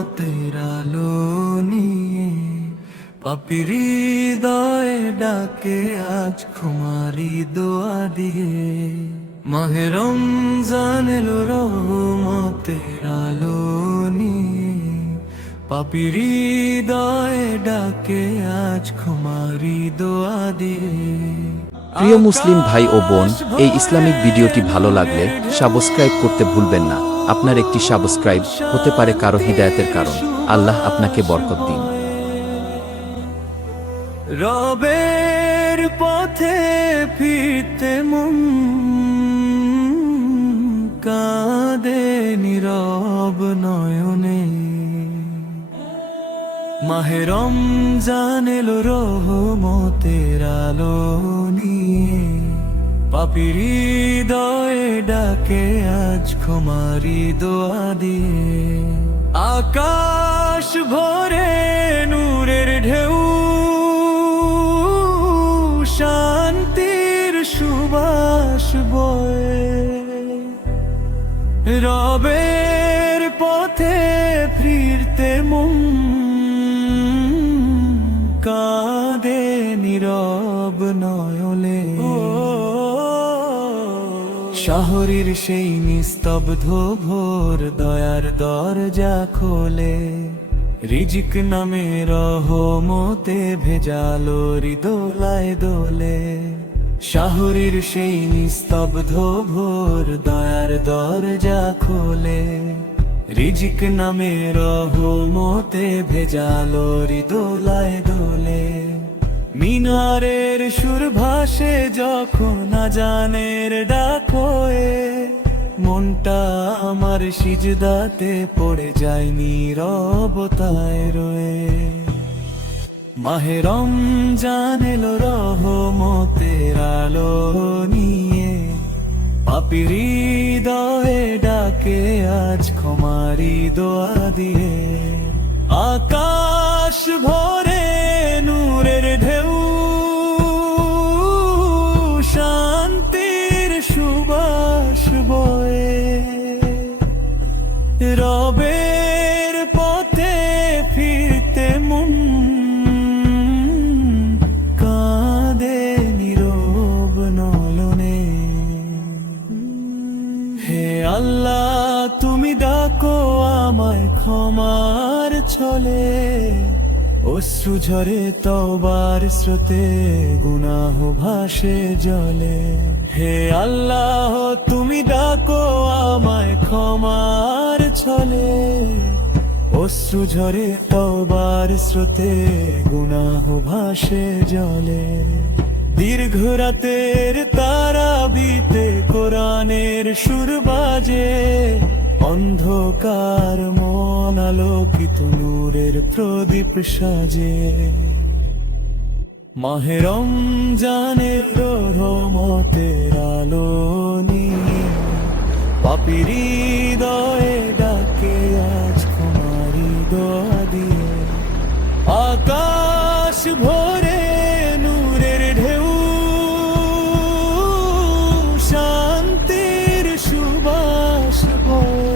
রহমতের আলো নিয়ে পাপীর হৃদয়ে ডাকে আজ ক্ষমারি দোয়া দিয়ে। মাহে রমজান এলো রহমতের আলো নিয়ে পাপীর হৃদয়ে ডাকে আজ ক্ষমারি দোয়া দিয়ে। প্রিয় মুসলিম ভাই ও বোন, এই ইসলামিক ভিডিওটি ভালো লাগলে সাবস্ক্রাইব করতে ভুলবেন না। আপনার একটি সাবস্ক্রাইব হতে পারে কারো হিদায়াতের কারণ। আল্লাহ আপনাকে বরকত দিন। রবের পথে ফিরতে মন কাঁদে নীরব নয়নে। মাহে রমজান এলো রহমতের আলো নিয়ে পাপীর হৃদয়ে ডাকে আজ ক্ষমারি দোয়া দিয়ে। আকাশ ভরে নূরের ঢেউ শান্তির সুবাস বয়ে। রবের পথে ফিরতে মন কাঁদে নীরব নয়নে। শহরের সেই নিস্তব্ধ ভোর দয়ার দরজা খোলে। রিজিক নামে রহমতে ভেজালো হৃদয় দোলে। শহরের সেই নিস্তব্ধ ভোর দয়ার দরজা খোলে। রিজিক নামে রহমতে ভেজালো হৃদয় দোলে। মিনারের সুর ভাসে যখন আজানের ডাক হয়ে। মনটা আমার সিজদাতে পড়ে যায় নীরবতায় রয়ে। মাহে রমজান এলো রহমতের আলো নিয়ে পাপীর হৃদয়ে ডাকে আজ ক্ষমারি দোয়া দিয়ে। আকাশ ভরে নূরের ঢেউ শান্তির সুবাস বয়ে। রবের পথে ফিরতে মন কাঁদে নীরব নয়নে। হে আল্লাহ তুমি ডাকো আমায় ক্ষমার ছলে। অশ্রু ঝরে তওবার স্রোতে গুনাহ ভাসে জলে। হে আল্লাহ তুমি ডাকো আমায় ক্ষমার ছলে। অশ্রু ঝরে তওবার স্রোতে গুনাহ ভাসে জলে। দীর্ঘ রাতের তারাবিতে কোরআনের সুর বাজে। অন্ধকার মন আলোকিত নূরের প্রদীপ সাজে। মাহে রমজানের রহমতের আলো নিয়ে পাপীর হৃদয়ে ডাকে আজ ক্ষমারি দোয়া দিয়ে। আকাশ ভরে নূরের ঢেউ শান্তির সুবাস বয়ে।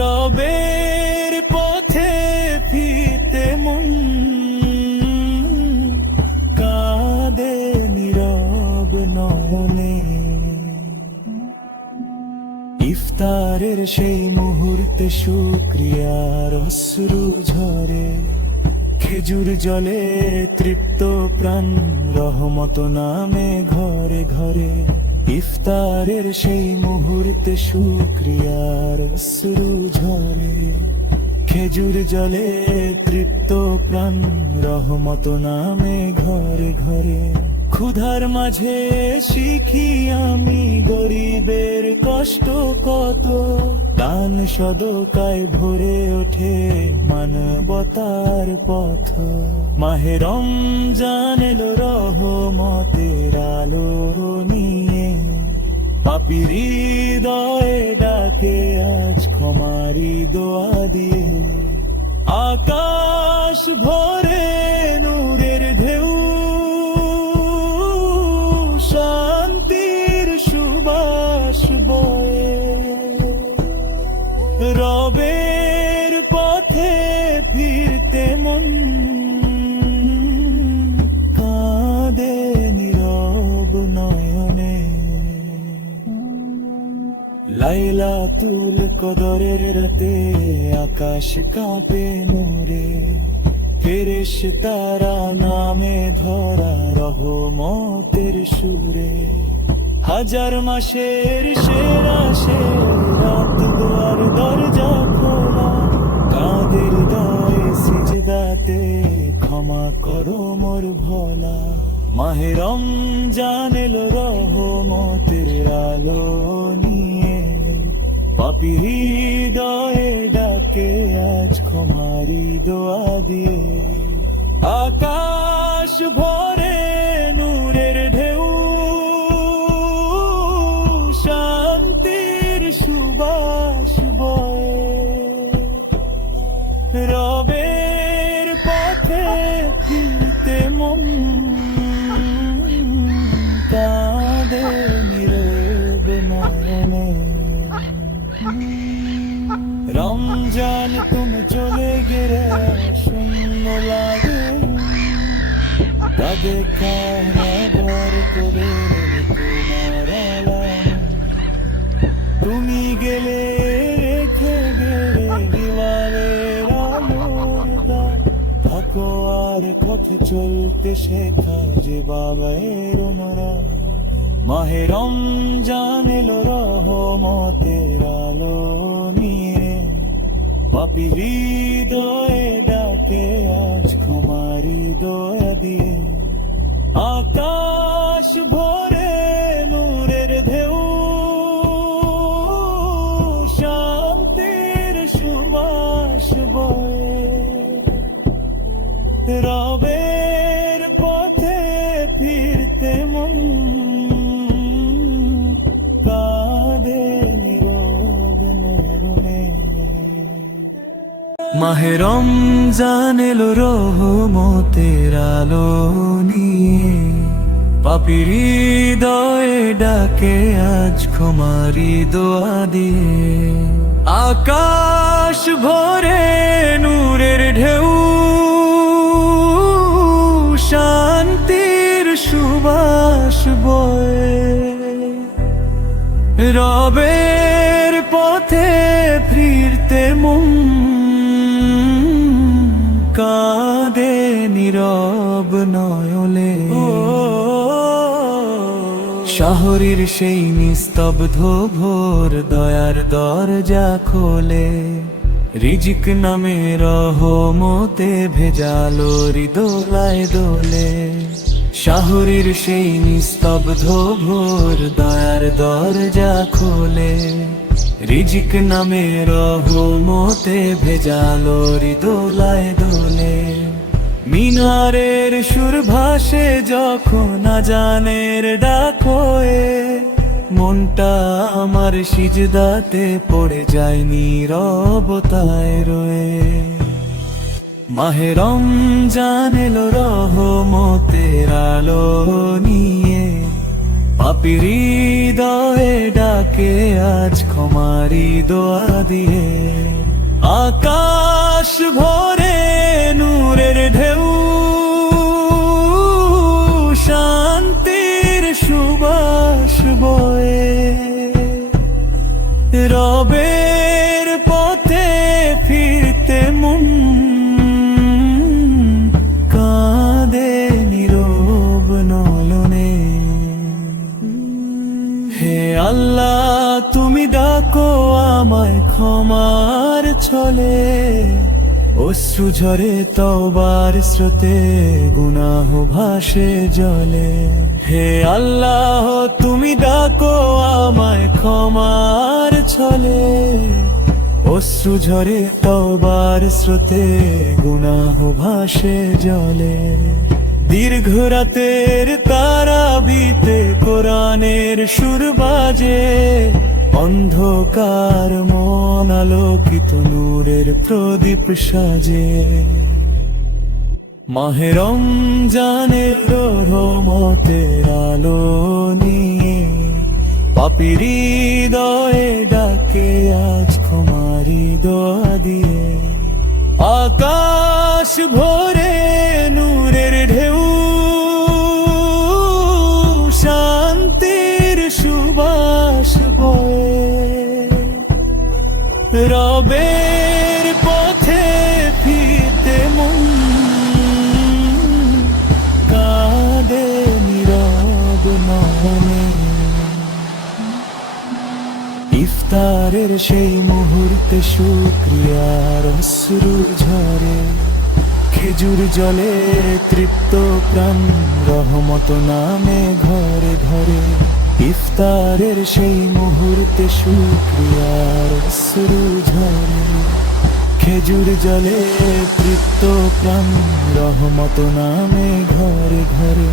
রবের পথে ফিরতে মন কাঁদে নীরব নয়নে। ইফতারের সেই মুহূর্তে শুকরিয়ার অশ্রু ঝরে। খেজুর জলে তৃপ্ত প্রাণ রহমত নামে ঘরে ঘরে। ইফতারের সেই মুহূর্তে শুকরিয়ার অশ্রু ঝরে। খেজুর জলে তৃপ্ত প্রাণ রহমত নামে ঘরে ঘরে। ক্ষুধার মাঝে শিখি আমি গরিবের কষ্ট কত। দান সদকায় ভরে ওঠে মানবতার পথ। মাহে রমজান এলো রহমতের আলো নিয়ে পাপীর হৃদয়ে ডাকে আজ ক্ষমারি দোয়া দিয়ে। আকাশ ভরে নূরের ঢেউ শান্তির সুবাস বয়ে। রবের পথে ফিরতে মন কাঁদে নীরব নয়নে। লাইলাতুল কদরের রাতে আকাশ কাঁপে নূরে, ফেরেশতারা নামে ধরা রহমতের সুরে। হাজার মাসের সেরা সে রাত, দুয়ার দরজা খোলা, কাদের দায়ে সিজদাতে ক্ষমা করো মোর ভোলা। মাহে রমজান এলো রহমতের আলো নিয়ে, পাপী হৃদয়ে ডাকে আজ ক্ষমারি দোয়া দিয়ে। আকাশ ভরে নূরের ঢেউ, শান্তির সুবাস বয়ে। রবের পথে ফিরতে মন কাঁদে নীরব নয়নে। রমজান তুমি চলে গেলে শূন্য লাগে, তাদের খাবার করে তোমার আলামে। তুমি গেলে রেখে গেলে দিওয়ালের আলোর দাগ, থাকো আর পথে চলতে শেখা যে বাবার ওমরা। মাহে রমজান এলো রহমতের আলো নিয়ে, পাপী হৃদয়ে ডাকে আজ ক্ষমারি দয়া দিয়ে। আকাশ ভরে নূরের ঢেউ, শান্তির সুবাস বয়ে। রবের পথে ফিরতে মন কাঁদে নীরব নয়নে। মাহে রমজান এলো রহমতের আলো নিয়ে, পাপী হৃদয়ে ডাকে আজ ক্ষমারি দোয়া দিয়ে। আকাশ ভরে নূরের ঢেউ, শান্তির সুবাস বয়ে। রবের পথে ফিরতে মন কাঁদে নীরব নয়নে। শহরের সেই নিস্তব্ধ ভোর দয়ার দরজা খোলে, রিজিক নামে রহমতে ভেজালো হৃদয় দোলে। শহরের সেই নিস্তব্ধ ভোর দয়ার দরজা খোলে, রিজিক নামে রহমতে ভেজালো হৃদয় দোলে। মিনারের সুর ভাসে যখন আজানের ডাক হয়ে, মনটা আমার সিজদাতে পড়ে যায় নীরবতায় রয়ে। মাহে রমজান এলো রহমতের আলো নিয়ে, পাপী হৃদয়ে ডাকে আজ ক্ষমারি দোয়া দিয়ে। আকাশ ভরে নূরের ঢেউ, শান্তির সুবাস বয়ে। রবের পথে ফিরতে মন কাঁদে নীরব নয়নে। হে আল্লাহ তুমি ডাকো আমায় ক্ষমার ছলে, অশ্রু ঝরে তওবার স্রোতে গুনাহ ভাসে জলে। হে আল্লাহ তুমি ডাকো আমায় ক্ষমার ছলে, অশ্রু ঝরে তওবার স্রোতে গুনাহ ভাসে জলে। দীর্ঘ রাতের তারাবিতে কোরআনের সুর বাজে, অন্ধকার মন আলোকিত নূরের প্রদীপ সাজে। মাহে রমজানের রহমতের আলো নিয়ে, পাপী হৃদয়ে ডাকে আজ ক্ষমারি দিয়ে। আকাশ ভরে নূরের ঢেউ, শান্তির সুবাস বয়ে। রবের পথে ফিরতে মন কাঁদে নীরব নয়নে। ইফতারের সেই মুহূর্তে শুকরিয়ার অশ্রু ঝরে, খেজুর জলে তৃপ্ত প্রাণ রহমত নামে ঘরে ঘরে। ইফতারের সেই মুহূর্তে শুকরিয়ার অশ্রু ঝরে, খেজুর জলে তৃপ্ত প্রাণ রহমত নামে ঘরে ঘরে।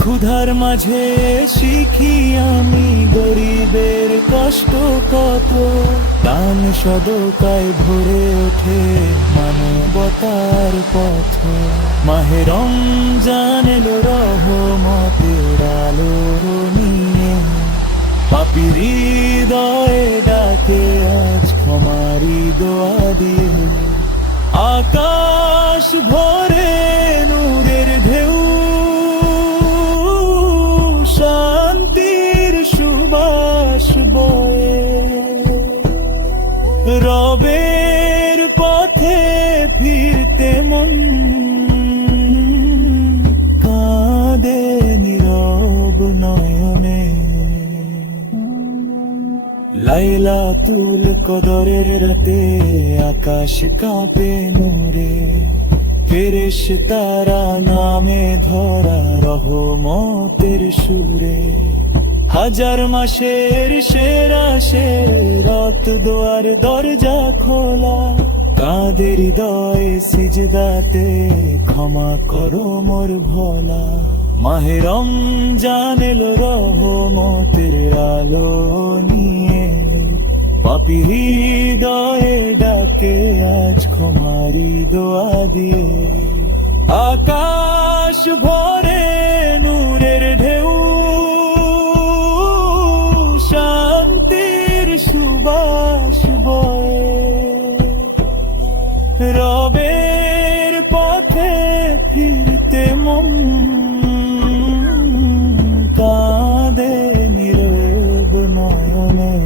ক্ষুধার মাঝে শিখি আমি গরিবের কষ্ট কত, দান সদকায় ভরে ওঠে মানবতার পথ। মাহে রমজান এলো রহমতের আলো নিয়ে, পাপীর হৃদয়ে ডাকে আজ ক্ষমারি দোয়া দিয়ে। আকাশ ভরে নূরের ঢেউ, শান্তির সুবাস বয়ে। রবের পথে ফিরতে মন কাঁদে নীরব নয়নে। লাইলাতুল কদরের রাতে আকাশ কাঁপে নূরে, ফেরেশতারা নামে ধরা রহমতের সুরে। হাজার মাসের সেরা সে রাত, দোয়ার দরজা খোলা, কাঁদে হৃদয়ে সিজদাতে ক্ষমা করো মোর ভোলা। মাহে রমজান এলো রহমতের আলো নিয়ে, পাপী হৃদয়ে ডাকে আজ ক্ষমারি দোয়া দিয়ে। আকাশ ভরে নূরের ঢেউ, শান্তির সুবাস বয়ে। রবের পথে ফিরতে মন কাঁদে নীরব নয়নে।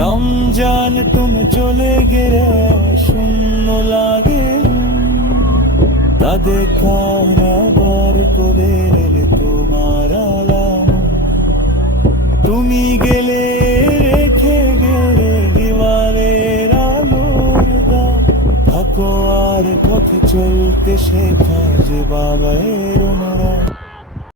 রমজান তুমি চলে গেলে শূন্য লাগে, তাদের কারাবার করে এলে তোমার আলাম। তুমি গেলে রেখে গেলে দিওয়ারের আলোর দা, থাকো আর পথে চলতে শেখা যে বাবার অনুরাগ।